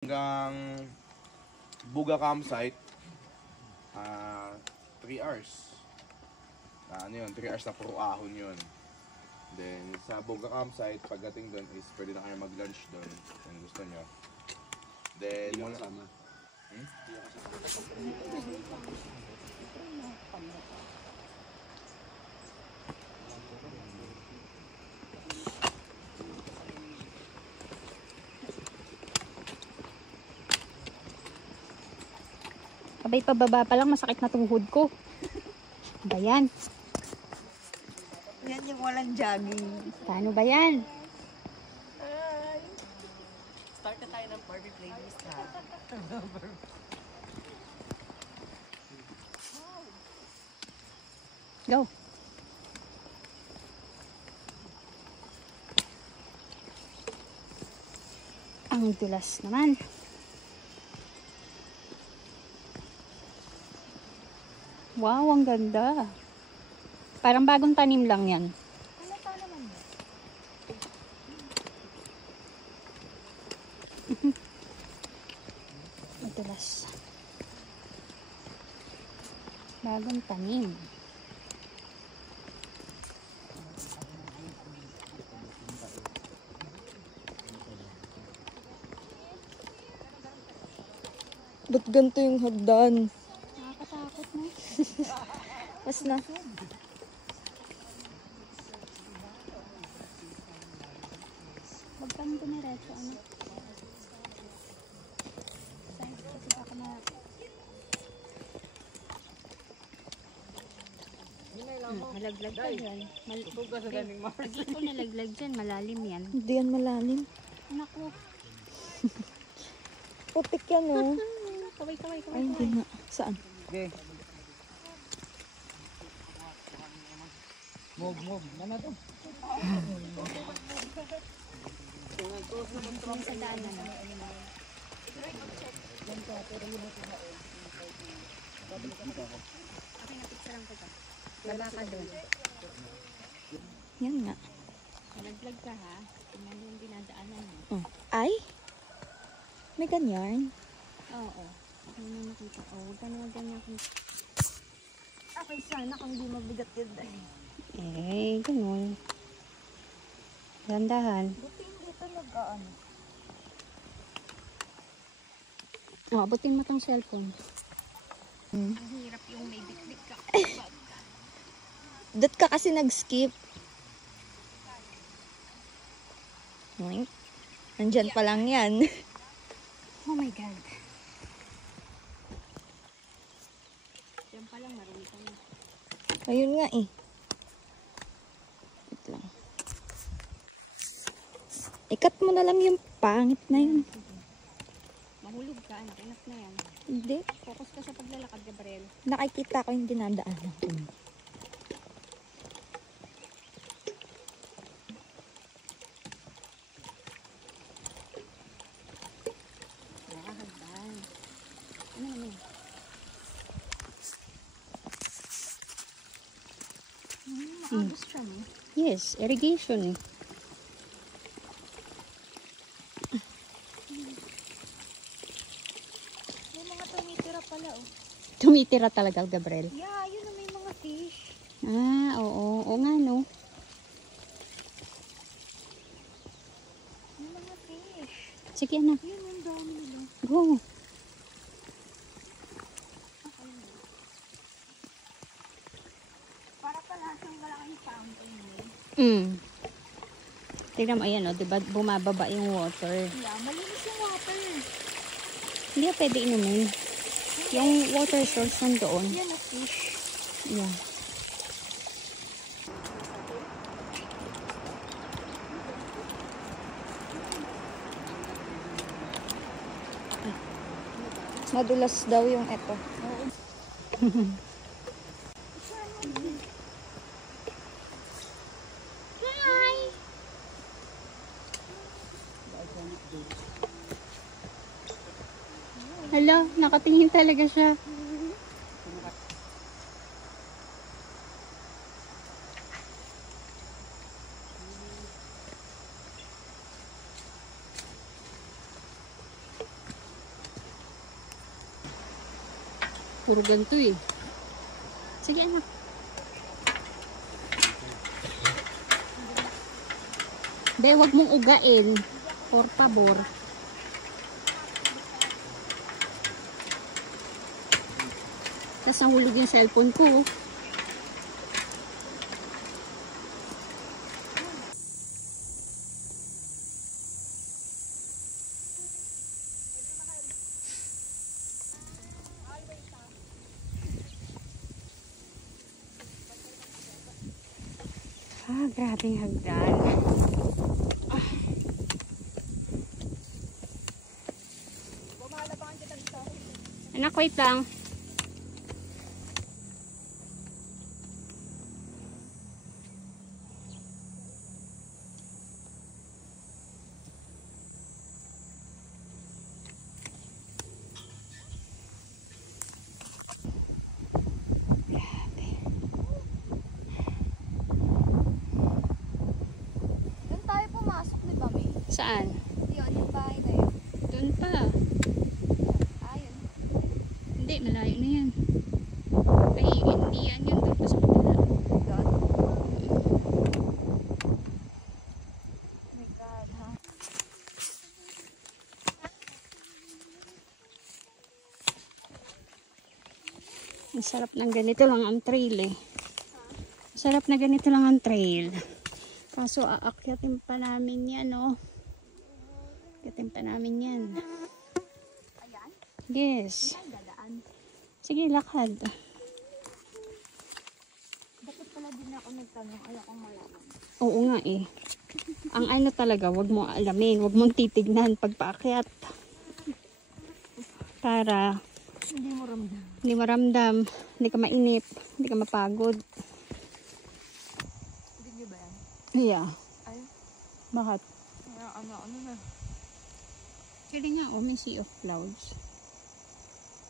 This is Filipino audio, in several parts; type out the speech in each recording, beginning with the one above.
hanggang Buga campsite, 3 hours. Ano yun, 3 hours na puro ahon yun. Then, sa Buga campsite, pagdating doon is pwede na kayo mag-lunch doon kung gusto nyo. Then, Hindi ako kasama. Abay, pababa pa lang, masakit na tuhod ko. Ba yan? Yan yung walang jogging. Paano ba yan? Start na tayo ng Barbie playlist ha. Go. Ang dulas naman. Wow, ang ganda. Parang bagong tanim lang yan. Ano pa naman yun? Madulas. Bagong tanim. Ba't ganito yung hagdan? Nakakatakot na. Mas na. Huwag kang dumiretso, ano? Kasi baka na... Malaglag ka dyan. Lagi ko nalaglag dyan, malalim yan. Hindi yan malalim. Naku. Putik yan oh. Kaway. Ay, hindi na. Saan? Okay. Move. Mana to? Yung sa daanan na. Okay, napicturean ko pa. Baba ka doon. Yan nga. Nalaglag ka ha. Tingnan mo yung dinadaanan mo. Oh. Ay? May ganyan? Oo. Ano na nakita? Oh, huwag ka naman ganyan. Okay, sana kung di mabigat yun dahil. Eh, ganun. Gandahan. Buti hindi talaga ano. Oh, abutin mo tong cellphone. Hmm. Ang hirap yung may bit-bit ka. Dot ka kasi nag-skip. Nandyan pa lang yan. Oh my God. Diyan pa lang, marami ka na. Ayun nga eh. Wait lang. Ikat mo na lang yung pangit na yun. Mahulog ka, enough na yan. Hindi. Focus ka sa paglalakad, Gabriel. Nakikita ko yung dinadaanan ko. Nakahagdan. Ano naman? Maagos siya mo. Yes, irrigation eh. May mga tumitira pala oh. Tumitira talaga, Gabriel. Yeah, yun na may mga fish. Ah, oo. Oo nga, no? May mga fish. Sige na. Yun, ang dami nila. Go. Para pala siyang malaking fountain eh. Tignan mo, ayan o, diba bumababa yung water. Yeah, malinis yung water eh. Hindi ka pwede inumin. Yung water source nandoon. Yan na fish. Yeah. Madulas daw yung eto. Hi! Hala, nakatingin talaga siya. puro ganito eh. Sige anak. Be, wag mong ugain. Por favor. Tapos nahulog yung cellphone ko. Ah, grabing hagdan. Anak, wait lang. Doon tayo pumasok, di ba, May? Saan? Yun, yung bahay na yun. Doon pa. Ayun. Hindi, malayo na yan. Ay, hindi yan yun. Doon pa sa kabila. Doon. My God, ha? Ang sarap ng ganito lang ang trail eh. Sarap na ganito lang ang trail. Kaso aakyatin pa namin yan, oh. Aakyatin pa namin yan. Ayan. Yes. Ang dadaan. Sige, lakad. Dapat pala din ako nagtanong. Ayokong malaman. Oo nga eh. Ang ano talaga, wag mo alamin. Wag mong titignan pag paakyat. Para Hindi mo ramdam. hindi maramdam, hindi ka mainip, hindi ka mapagod. Hindi ba yan? Yeah. Ay, Bakit? ano na. Kaya nga, oh, may sea of clouds.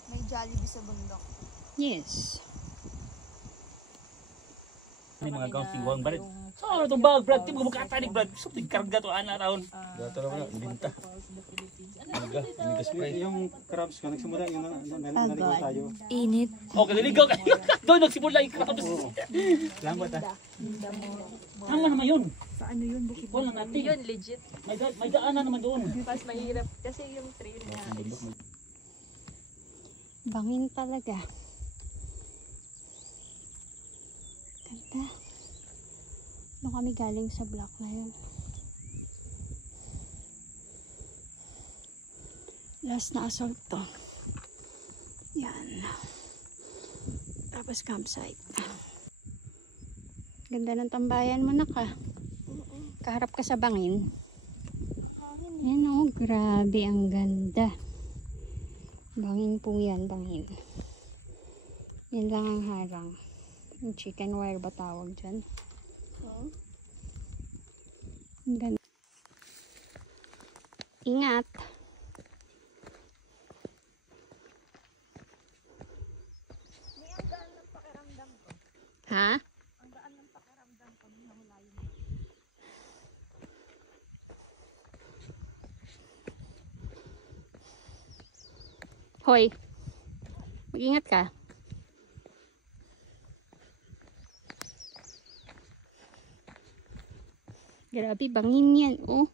May Jollibee sa bundok. Yes. Ini mga gausing wang barit. So, ano itong bag, Brad? Di mo makatanig, Brad. So, tingkarga to, ana raon. Gato lang wala, binta. Yung crabs ko, nagsimula yung naligaw tayo. Init. Okay, naligaw ka. Doon, nagsimula yung krabs. Lambat ah. Tama naman yun. Ano yun, bukid Wala natin. yun, legit. May daanan naman doon. Mas mahirap kasi yung trail niya. Bangin talaga. Ganda. Doon kami galing sa block na yun. Last na assault to. Yan. Tapos campsite. Ganda ng tambayan mo na ka. Kaharap ka sa bangin. Yan oh, grabe ang ganda. Bangin po yan, bangin. Yan lang ang harang. Yung chicken wire ba tawag dyan? Ang ganda. Ingat. May ang gaan ng pakiramdam ko. Ha? Ang gaan ng pakiramdam ko nung nahula yun. Hoy. Mag-ingat ka. Grabe, bangin yan, oh.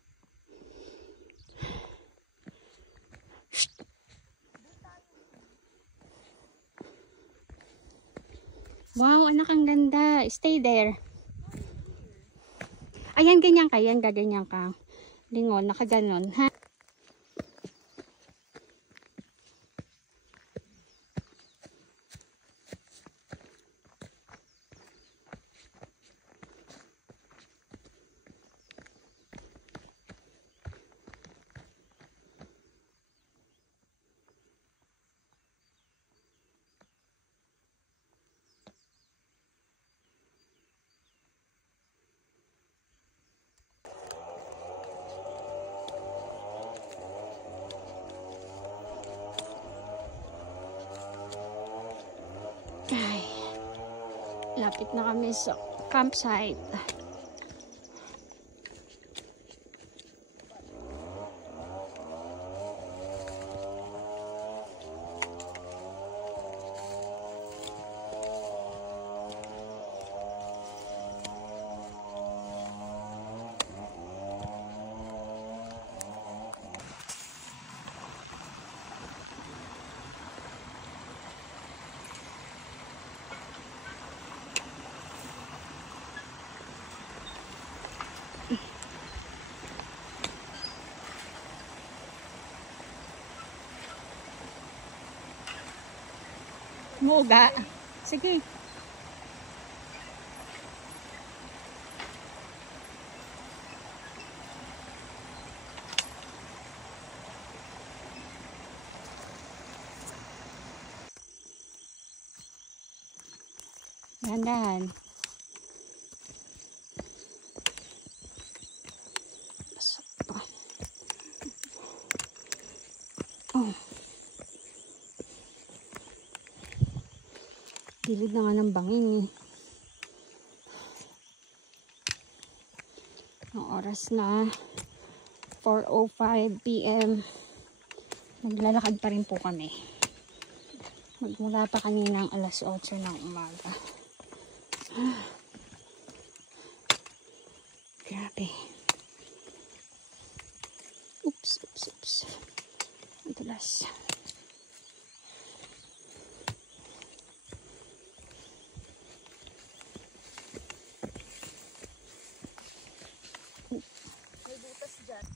Shh. Wow, anak, ang ganda. Stay there. Ayan, ganyan ka. Yan, gaganyan ka. Lingon, nakaganon, ha? Ay, lapit na kami sa campsite. Muga. Sige. Dahan-dahan. Pasok pa. Oh. Dilid na nga ng bangin eh. Ang oras na 4:05 PM. Maglalakad pa rin po kami. Magmula pa kaninang alas 8 ng umaga. Grabe. Oops. Ang tulas. May butas dyan.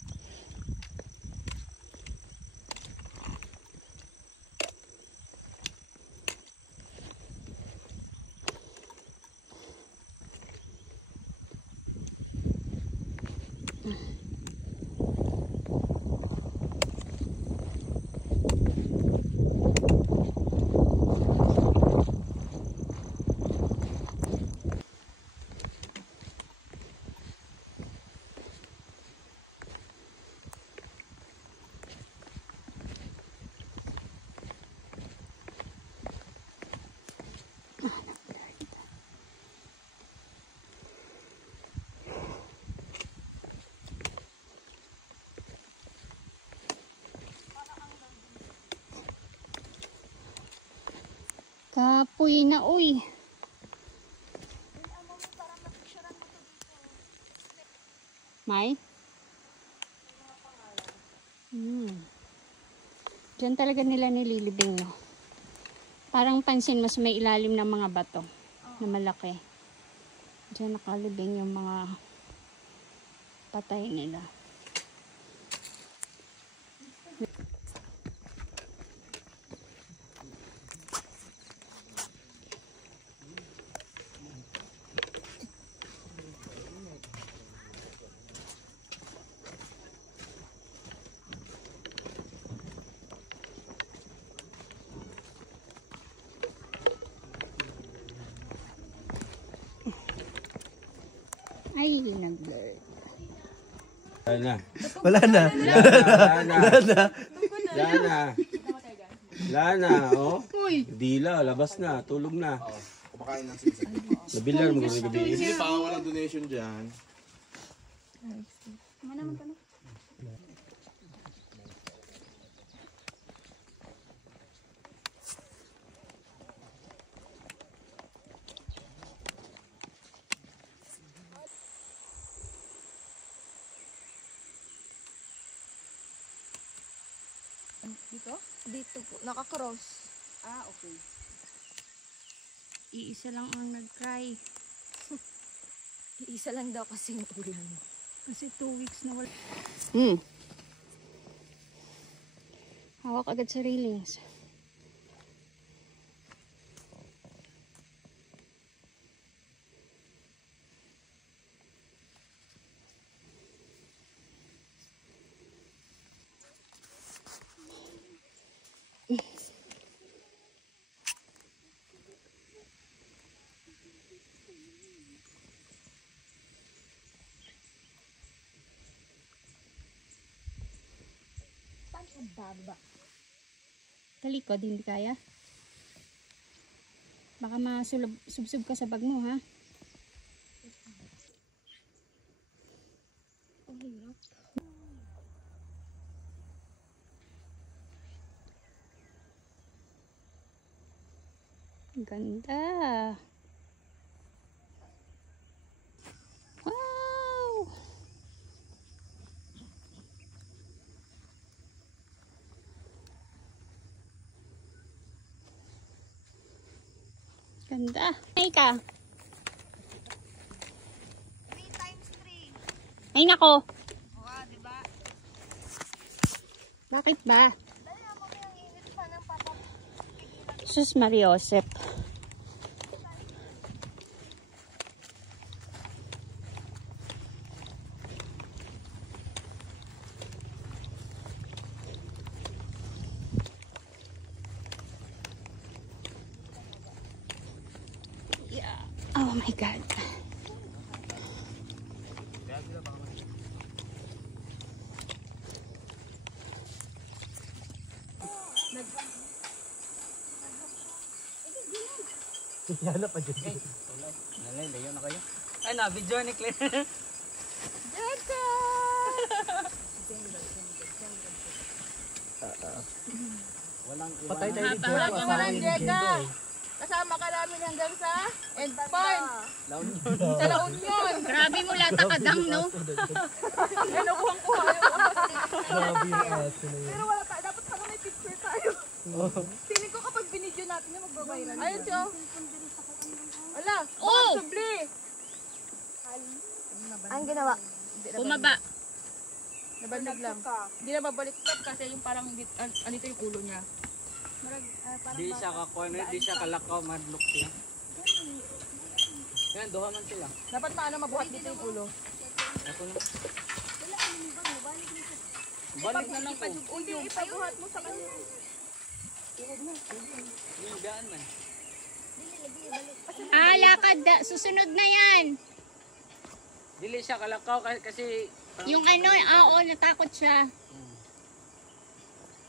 Kapoy na uy. May? Diyan talaga nila nililibing, no? Parang pansin mas may ilalim ng mga bato na malaki. Diyan nakalibing yung mga patay nila. Ay, nag-blur. Wala na. Lana, oh. Dila, labas na, tulog na. Kumakain ng sisig. Nabilan mo kung gabi. Hindi pa ako walang donation dyan. Dito? Dito po. Naka-cross. Ah, okay. Iisa lang ang nag-cry. Iisa lang daw kasi yung ulan. Kasi 2 weeks na wala. Hawak agad sa railings. Baba. Talikod, hindi kaya. Baka masubsob ka sa bag mo, ha? Ganda. Wow! Ganda. Ay ka. 3 times 3. Ay nako. Oo, diba? Bakit ba? Dali na, mamaya ang init pa ng papa. Sus Mariosep. Yeah. Oh my God. Nalay, layo na kayo. Ay na, video ni Claire. Patay tayo dito. Kasama ka namin hanggang sa end point. Sa La Union. Grabe mo lata ka dang, no? Ano kuhang-kuha yung Pero wala tayo. Dapat pala may picture tayo. Feeling ko kapag binidyo natin na magbabayran. Ayun siya. Wala. Oh! Subli. Ang ginawa. Bumaba. Nabandag lang. Hindi na babaliktad kasi yung parang anito yung ulo niya. Di siya kakuha, di siya kalakaw, madlock siya. Yan, duha man sila. Dapat maano mabuhat dito yung ulo. Ako na. Balik na lang ko. Hindi, ipabuhat mo sa kanya. Yung daan man. Ah, lakad. Susunod na yan. Dili siya kalakaw kasi Yung ano, oo, natakot siya.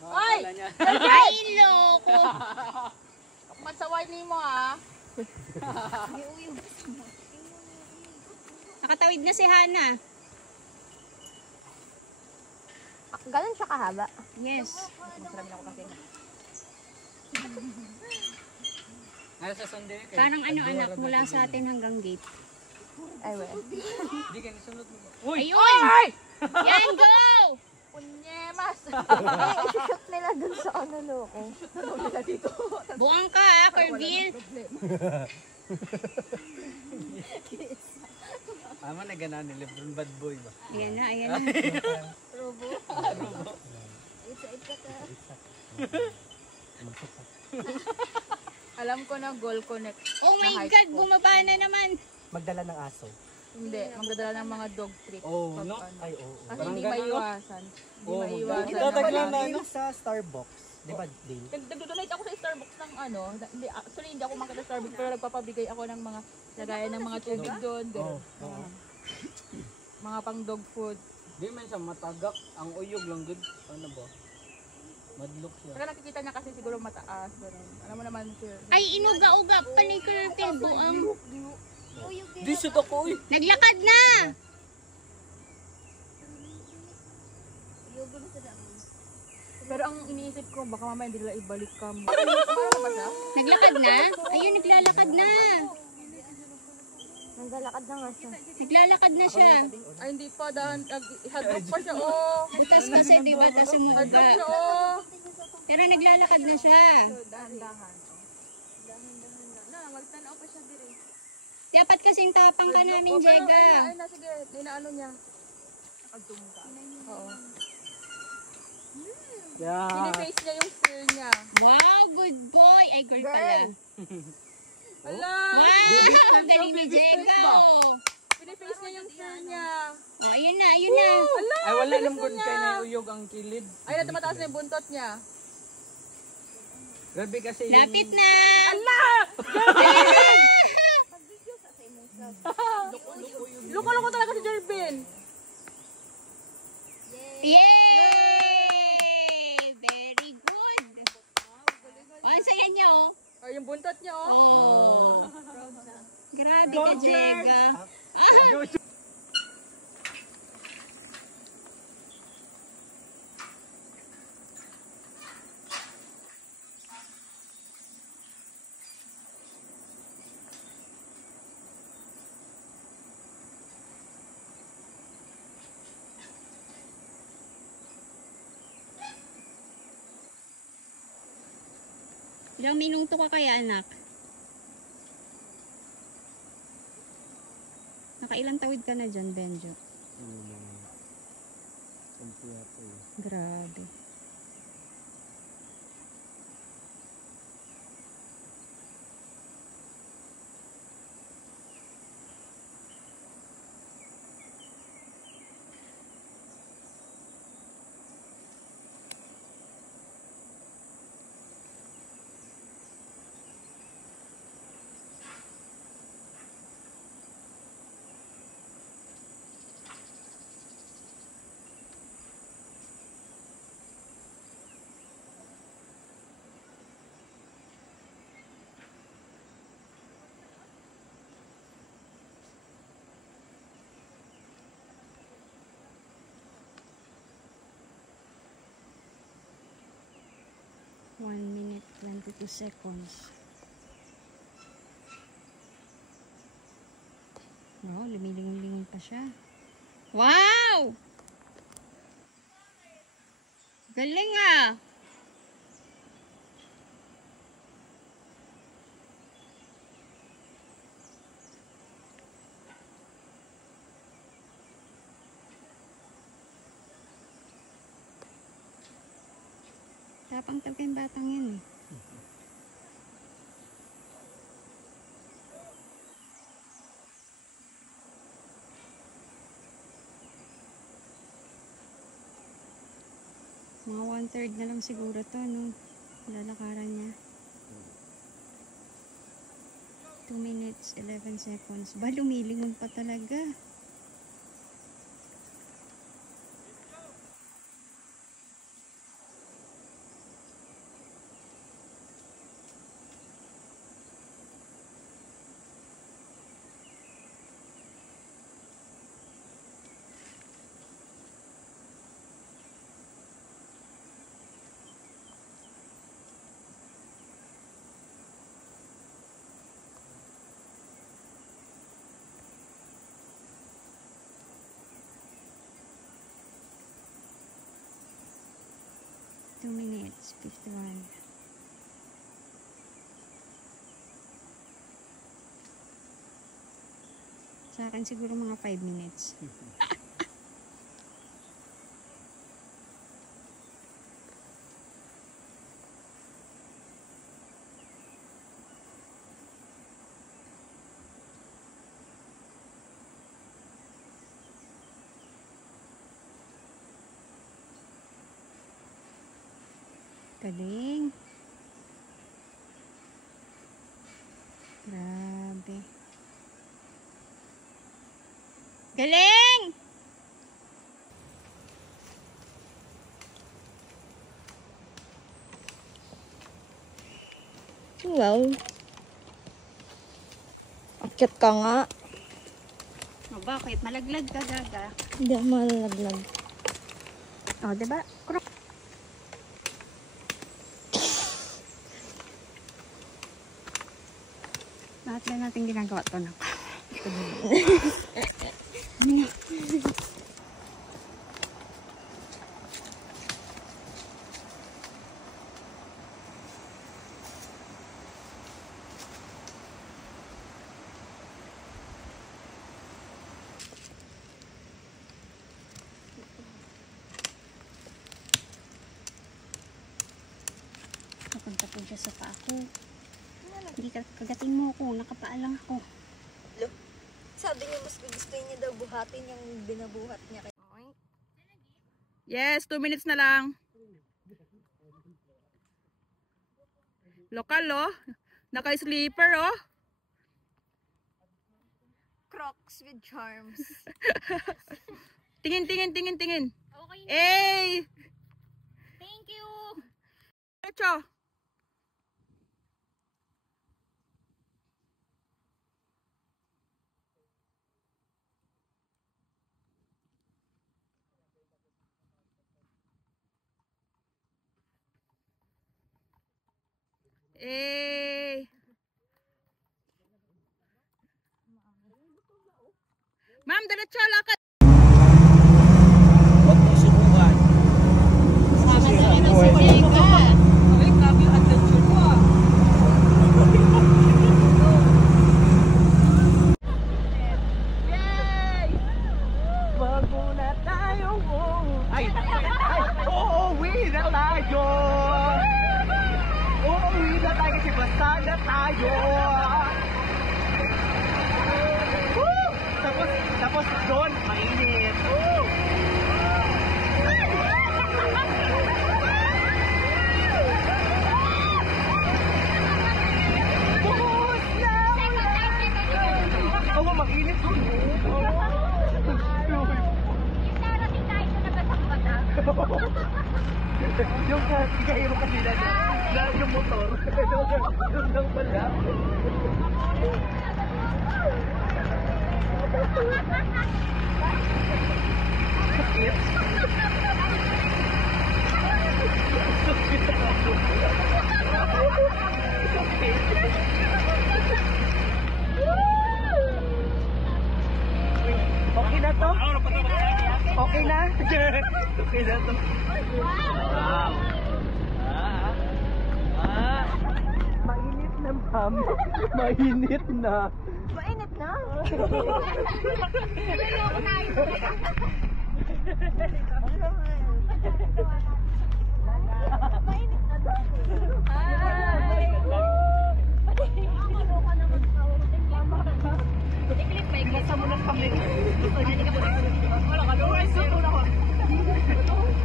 nakakala niya. Ay, loko. Magsaway ni mo ah. Nakatawid na si Hana. Ganon siya kahaba. Yes. Nasa Sunday kayo. Parang ano anak, mula sa atin hanggang gate. Ay, well. Di ka nisunod mo. Ayun! Yan, go! Punyemas. I-shoot nila dun sa ano, loko. Buang ka ha, Kervin. Tama na gana ni Lebron bad boy ba? Ayan na, ayan na. Alam ko na goal connect. Oh my God, bumaba na naman. Magdala ng aso. Hindi, magdadala ng mga dog treats. Oh, Pag no? ano. Ay, oo. Kasi hindi maiwasan. Hindi Oh, maiwasan. Itataglan na ano sa Starbucks. Di ba, Dale? Nag-donate ako sa Starbucks ng ano. Hindi, actually hindi ako makita Starbucks pero nagpapabigay ako ng mga lagayan ng mga tubig doon. Ganun. Mga pang dog food. Di man siya matagak. Ang uyog lang good. Ano ba? Madlock siya. Saka nakikita niya kasi siguro mataas. Ganun. Alam mo naman sir. Ay, inuga-uga pa ni Kervin, buang. Di siya ako uy. Naglakad na! Pero ang iniisip ko, baka mamaya hindi nila ibalik ka mo. Paano ba siya? Naglakad na? Ayun, naglalakad na. Naglalakad na nga siya. Naglalakad na siya. Ay hindi pa, dahil hadlock pa siya, oh. Butas kasi, di ba? Tapos Hadlock umuga. siya, oh. Pero naglalakad na siya. Dahan-dahan. Na, magtanaw pa siya dire. Dapat kasing tapang ka namin, Pero, Jega. ay na, sige. Inaano niya. Nakagtumta. Oo. Yeah. Piniface niya yung fear niya. Wow, good boy. Ay, girl pala. Ala! Wow, ang galing ni Jega. Piniface niya yung fear niya. Oh, ayun na, ayun na. Ay wala nam good kay na uyog ang kilid. Ay, na tumataas na yung buntot niya. Grabe kasi yung... Lapit na. Ala! Loko-loko talaga si Jervin. Yay! Very good. Oh, ang saya niya, oh. Ay, yung buntot niya, oh. Oh. Grabe ka, Jega. Ah, ilang minuto ka kaya, anak? Nakailang tawid ka na dyan, Benjo? Grabe. 1 minute 22 seconds. No, lumilingon-lingon pa siya. Wow! Galing ah! Tapang talaga yung batang yan eh. Mga 1/3 na lang siguro to, no? Lalakaran niya. 2 minutes, 11 seconds. Ba, lumilingon pa talaga. Two minutes, 51. Sa akin siguro mga 5 minutes. Galing. Grabe. Galing! Wow. Akit ka nga. O bakit? Malaglag ka, Gaga. Hindi ako malalaglag. O, diba? Krok. Lahat na natin ginagawa to na. Napunta po siya sa paa ko. Hindi ka kagatin mo ako, nakapaalang ako. Sabi niya mas gusto niya daw buhatin yung binabuhat niya. Yes, 2 minutes na lang. Lokal oh. Naka-sleeper oh. Crocs with charms. Tingin. Okay. Hey! Thank you! Echo. Eh. Ma'am, diretso lakad. Huwag mong subukan. Ay, grabe yung adventure ko ah. Yay! Wag muna tayong uuwi na tayo. Uuwi na tayo kasi basta na tayo. Woo! Tapos doon, mainit. Woo! Buhos na! Oo, mag-init doon. Yung hihiro kasi na yung motor. Yung lang pala. Sakit. Sakit ako. Mainit na. Mainit na.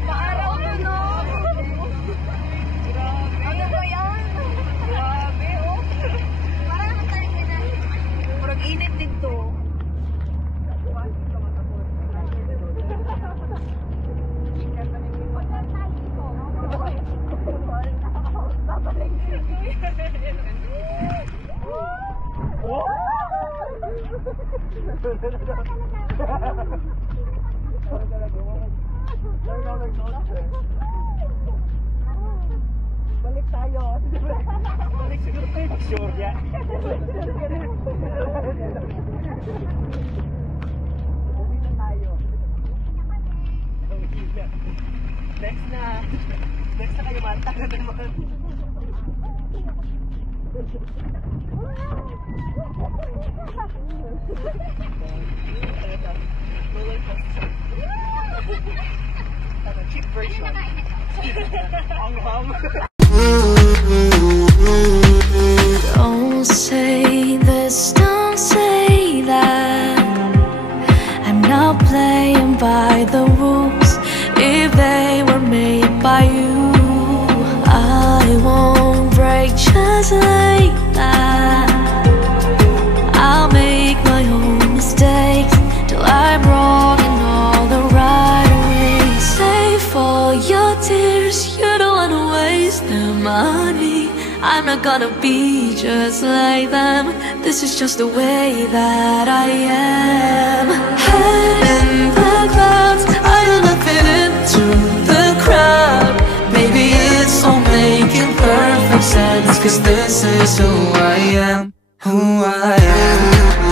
Maaraw to, no? Ano ba yan? Grabe, oh. Para naman tayo na. Parang init dito. Balik tayo. Balik siguro tayo. Sure yan. Uwi na tayo. Next na. Next na kayo mata na naman. Cheap version. Don't say this, don't say that. I'm not playing by the rules if they were made by you. I won't break just like that. I'll make my own mistakes till I'm wrong in all the right ways. Save all your tears, you don't wanna waste them on me. I'm not gonna be just like them. This is just the way that I am. Head in the clouds, I do not fit into the crowd. Maybe it's all making perfect sense, 'cause this is who I am, who I am.